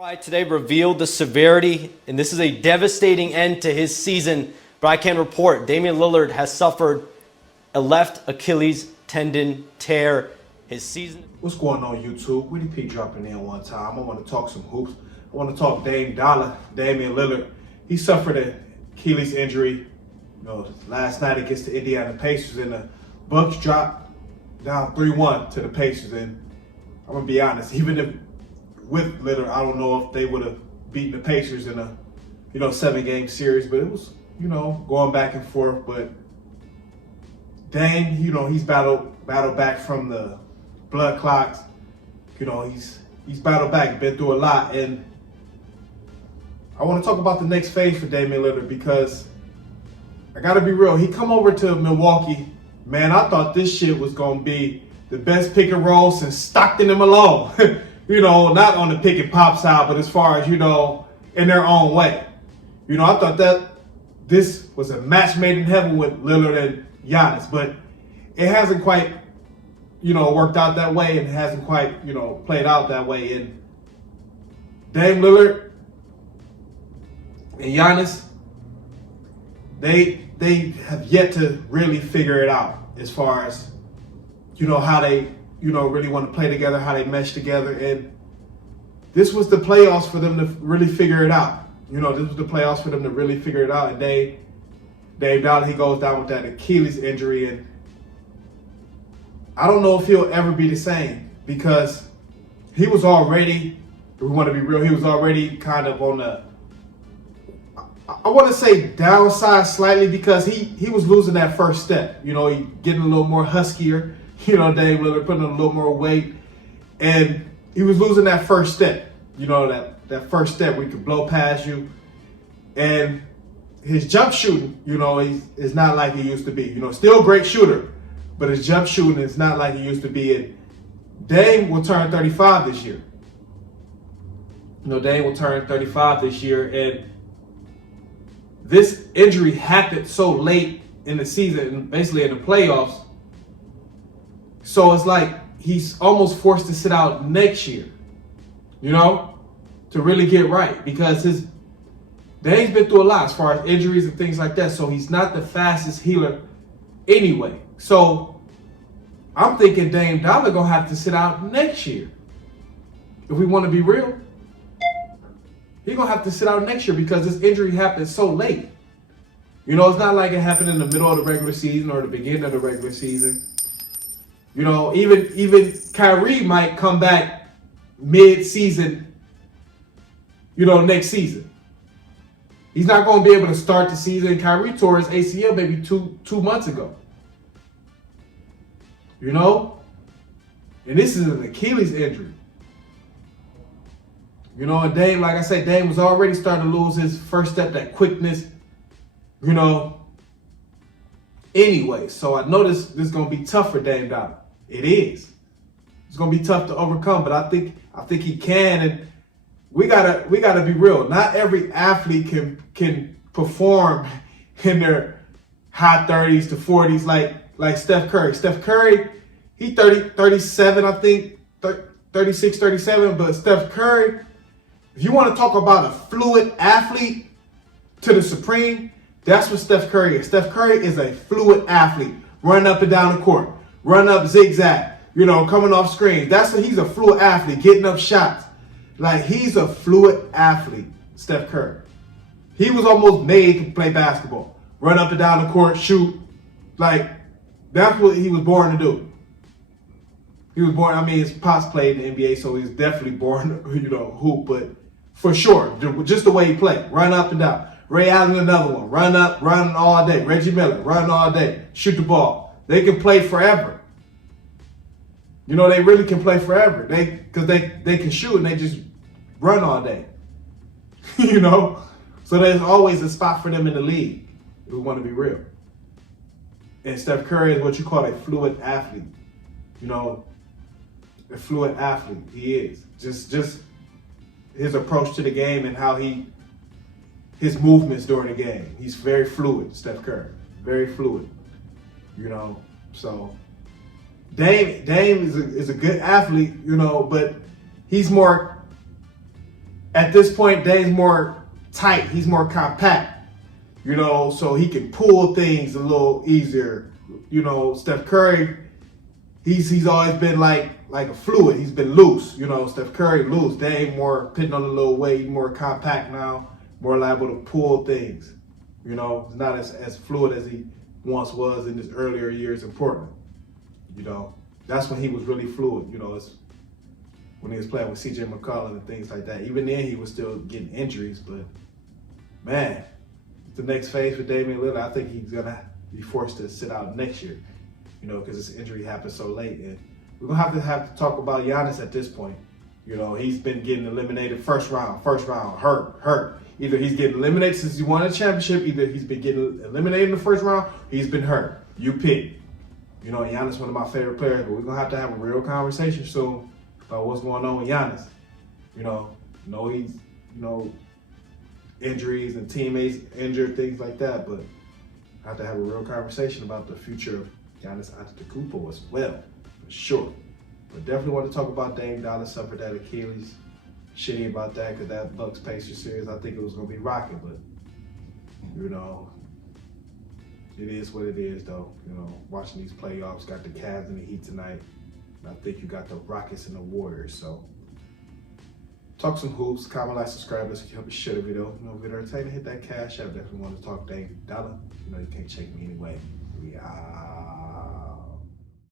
Right, today revealed the severity, and this is a devastating end to his season, but I can report Damian Lillard has suffered a left Achilles tendon tear. His season. What's going on, YouTube? Witty P dropping in one time. I want to talk some hoops. I want to talk Damian Lillard. He suffered an Achilles injury, last night against the Indiana Pacers, and the Bucks dropped down 3-1 to the Pacers. And I'm gonna be honest, even if with Lillard, I don't know if they would have beaten the Pacers in a 7-game series, but it was going back and forth. But Dame, he's battled back from the blood clots. He's battled back, been through a lot, and I want to talk about the next phase for Damian Lillard because I gotta be real. He come over to Milwaukee, man. I thought this shit was gonna be the best pick and roll since Stockton and Malone. Not on the pick and pop side, but as far as in their own way. I thought that this was a match made in heaven with Lillard and Giannis, but it hasn't quite worked out that way, and hasn't quite, played out that way. And Dame Lillard and Giannis, they have yet to really figure it out as far as, how they, really want to play together, how they mesh together. And this was the playoffs for them to really figure it out. This was the playoffs for them to really figure it out. And Dame Dollar, he goes down with that Achilles injury, and I don't know if he'll ever be the same because he was already, if we want to be real, he was already kind of on the, I want to say downside slightly because he was losing that first step. He getting a little more huskier, Dame Lillard putting on a little more weight, and he was losing that first step, that first step where he could blow past you. And his jump shooting, is not like he used to be. Still a great shooter, but his jump shooting is not like he used to be. And Dame will turn 35 this year. Dame will turn 35 this year, and this injury happened so late in the season, basically in the playoffs. So it's like he's almost forced to sit out next year, to really get right, because Dame's been through a lot as far as injuries and things like that. So he's not the fastest healer anyway. So I'm thinking Dame Dollar gonna have to sit out next year. If we want to be real, he's gonna have to sit out next year because this injury happened so late. It's not like it happened in the middle of the regular season or the beginning of the regular season. Even Kyrie might come back mid-season, next season. He's not going to be able to start the season. Kyrie tore his ACL maybe two months ago. And this is an Achilles injury. And Dame, like I said, Dame was already starting to lose his first step, that quickness, Anyway, so I know this is going to be tough for Dame Dollar. It is. It's going to be tough to overcome, but I think he can. And we gotta be real. Not every athlete can perform in their high 30s to 40s like Steph Curry. Steph Curry, he 37, I think, 36, 37. But Steph Curry, if you want to talk about a fluid athlete to the supreme, that's what Steph Curry is. Steph Curry is a fluid athlete, running up and down the court, running up zigzag, coming off screens. He's a fluid athlete, getting up shots. Like, he's a fluid athlete, Steph Curry. He was almost made to play basketball. Run up and down the court, shoot. Like, that's what he was born to do. He was born, his pops played in the NBA, so he's definitely born, hoop, but for sure, just the way he played. Run up and down. Ray Allen, another one. Running all day. Reggie Miller, running all day. Shoot the ball. They can play forever. They really can play forever. Because they can shoot and they just run all day. So there's always a spot for them in the league, if we want to be real. And Steph Curry is what you call a fluid athlete. A fluid athlete. He is. Just his approach to the game and how his movements during the game. He's very fluid, Steph Curry. Very fluid. So Dame is a good athlete, but he's more at this point, Dame's more tight. He's more compact, you know, so he can pull things a little easier. You know, Steph Curry, he's always been like a fluid. He's been loose, you know. Steph Curry loose. Dame more putting on a little weight, more compact now, more liable to pull things. You know, he's not as fluid as he once was in his earlier years in Portland. You know, that's when he was really fluid. You know, it's when he was playing with CJ McCollum and things like that. Even then, he was still getting injuries. But man, the next phase for Damian Lillard, I think he's gonna be forced to sit out next year. You know, because his injury happened so late, and we're gonna have to talk about Giannis at this point. You know, he's been getting eliminated first round, hurt. Either he's getting eliminated since he won a championship, either he's been getting eliminated in the first round, he's been hurt. You pick. You know, Giannis one of my favorite players, but we're gonna have to have a real conversation soon about what's going on with Giannis. You know, he's, you know, injuries and teammates injured, things like that, but I have to have a real conversation about the future of Giannis Antetokounmpo as well, for sure. But definitely want to talk about Dame Dollar suffered that Achilles. Shitty about that because that Bucks Pacers series, I think it was going to be rocking, but you know, it is what it is though. You know, watching these playoffs, got the Cavs and the Heat tonight. And I think you got the Rockets and the Warriors. So talk some hoops, comment, like, subscribe, let's help us share the video. You know, video entertainment, hit that cash app. Definitely want to talk Dame Dollar. You know, you can't check me anyway. We are.